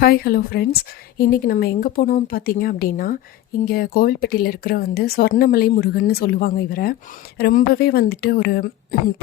Hi hello friends. இன்றைக்கி நம்ம எங்கே போனோம்னு பார்த்தீங்க அப்படின்னா, இங்கே கோவில்பட்டியில் இருக்கிற சொர்ணமலை முருகன்னு சொல்லுவாங்க இவரை. ரொம்பவே ஒரு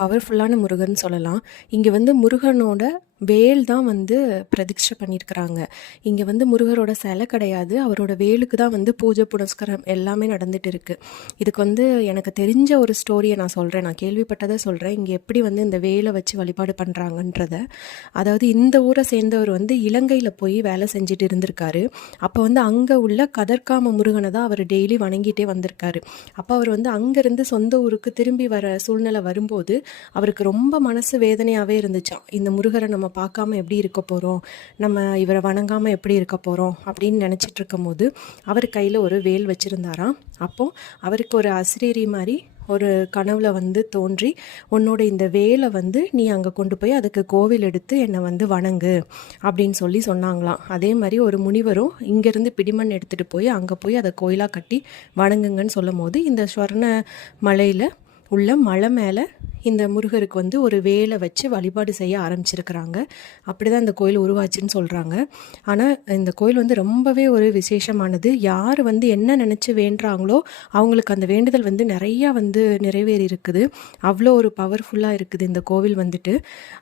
பவர்ஃபுல்லான முருகன் சொல்லலாம். இங்கே முருகனோட வேல் தான் பிரதிஷ்டை பண்ணியிருக்கிறாங்க. இங்கே முருகரோட சிலை கிடையாது, அவரோட வேலுக்கு தான் பூஜை புனஸ்காரம் எல்லாமே நடந்துட்டு இருக்குது. இதுக்கு எனக்கு தெரிஞ்ச ஒரு ஸ்டோரியை நான் சொல்கிறேன், நான் கேள்விப்பட்டதை சொல்கிறேன். இங்கே எப்படி இந்த வேலை வச்சு வழிபாடு பண்ணுறாங்கன்றத. அதாவது இந்த ஊரை சேர்ந்தவர் இலங்கையில் போய் வேலை செஞ்சுட்டு இருந்திருக்காரு. அப்போ அங்கே உள்ள கதர்காம முருகனை தான் அவர் டெய்லி வணங்கிட்டே வந்திருக்காரு. அப்போ அவர் அங்கேருந்து சொந்த ஊருக்கு திரும்பி வர சூழ்நிலை வரும்போது அவருக்கு ரொம்ப மனசு வேதனையாகவே இருந்துச்சான். இந்த முருகரை நம்ம பார்க்காம எப்படி இருக்க போகிறோம், நம்ம இவரை வணங்காமல் எப்படி இருக்க போகிறோம் அப்படின்னு நினச்சிட்டு இருக்கும் போது அவர் கையில் ஒரு வேல் வச்சுருந்தாராம். அப்போது அவருக்கு ஒரு அசிரேரி மாதிரி ஒரு கனவுல தோன்றி, உன்னோட இந்த வேலை நீ அங்கே கொண்டு போய் அதுக்கு கோவில் எடுத்து என்னை வணங்கு அப்படின்னு சொன்னாங்களாம். அதே மாதிரி ஒரு முனிவரும் இங்கேருந்து பிடிமண் எடுத்துகிட்டு போய் அங்கே போய் அதை கோயிலாக கட்டி வணங்குங்கன்னு சொல்லும் போது இந்த ஸ்வர்ண மலையில் உள்ள மலை மேலே இந்த முருகருக்கு ஒரு வேலை வச்சு வழிபாடு செய்ய ஆரம்பிச்சிருக்கிறாங்க. அப்படி தான் இந்த கோயில் உருவாச்சுன்னு சொல்கிறாங்க. ஆனால் இந்த கோயில் ரொம்பவே ஒரு விசேஷமானது. யார் என்ன நினச்சி வேண்டுறாங்களோ அவங்களுக்கு அந்த வேண்டுதல் நிறையா நிறைவேறி இருக்குது. அவ்வளோ ஒரு பவர்ஃபுல்லாக இருக்குது இந்த கோவில்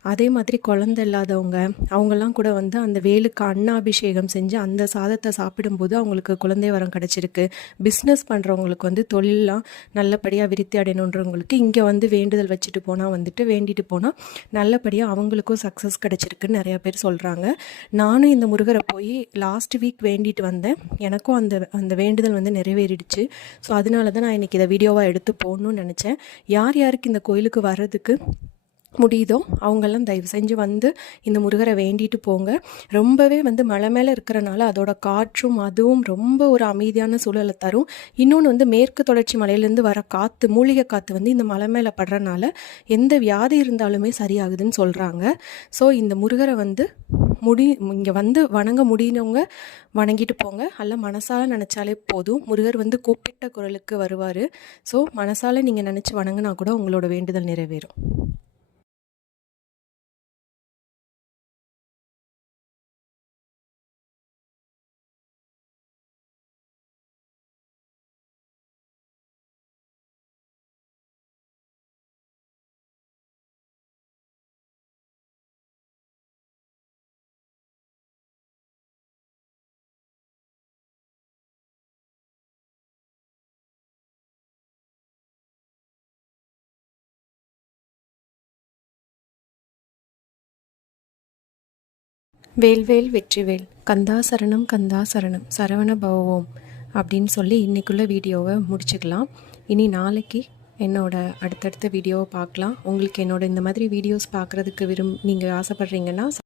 அதே மாதிரி குழந்தை இல்லாதவங்க அவங்கெல்லாம் கூட அந்த வேலுக்கு அன்னாபிஷேகம் செஞ்சு அந்த சாதத்தை சாப்பிடும்போது அவங்களுக்கு குழந்தை வரம் கிடச்சிருக்கு. பிஸ்னஸ் பண்ணுறவங்களுக்கு தொழிலெலாம் நல்லபடியாக விருத்தி அடையணுன்றவங்களுக்கு இங்கே வேண்டுதல் வச்சுட்டு போனால் வேண்டிட்டு போனால் நல்லபடியாக அவங்களுக்கும் சக்ஸஸ் கிடச்சிருக்குன்னு நிறையா பேர் சொல்கிறாங்க. நானும் இந்த முருகரை போய் லாஸ்ட் வீக் வேண்டிட்டு வந்தேன். எனக்கும் அந்த வேண்டுதல் நிறைவேறிடுச்சு. ஸோ அதனால தான் நான் இன்றைக்கி இதை வீடியோவாக எடுத்து போடணும்னு நினச்சேன். யார் யாருக்கு இந்த கோயிலுக்கு வர்றதுக்கு முடியுதோ அவங்கெல்லாம் தயவு செஞ்சு இந்த முருகரை வேண்டிட்டு போங்க. ரொம்பவே மலை மேலே இருக்கிறனால அதோட காற்றும் அதுவும் ரொம்ப ஒரு அமைதியான சூழலை தரும். இன்னொன்று மேற்கு தொடர்ச்சி மலையிலேருந்து வர காற்று, மூலிகை காற்று இந்த மலை மேலே படுறனால எந்த வியாதி இருந்தாலுமே சரியாகுதுன்னு சொல்கிறாங்க. ஸோ இந்த முருகரை இங்கே வணங்க முடியினவங்க வணங்கிட்டு போங்க. அல்ல மனசால் நினச்சாலே போதும், முருகர் கூப்பிட்ட குரலுக்கு வருவார். ஸோ மனசால் நீங்கள் நினச்சி வணங்கினா கூட உங்களோட வேண்டுதல் நிறைவேறும். வேல்வேல் வெற்றிவேல், கந்தா சரணம் கந்தா சரணம், சரவண பவவோம் அப்படின்னு சொல்லி இன்றைக்குள்ள வீடியோவை முடிச்சுக்கலாம். இனி நாளைக்கு என்னோட அடுத்தடுத்த வீடியோவை பார்க்கலாம். உங்களுக்கு என்னோட இந்த மாதிரி வீடியோஸ் பார்க்குறதுக்கு நீங்கள் ஆசைப்பட்றீங்கன்னா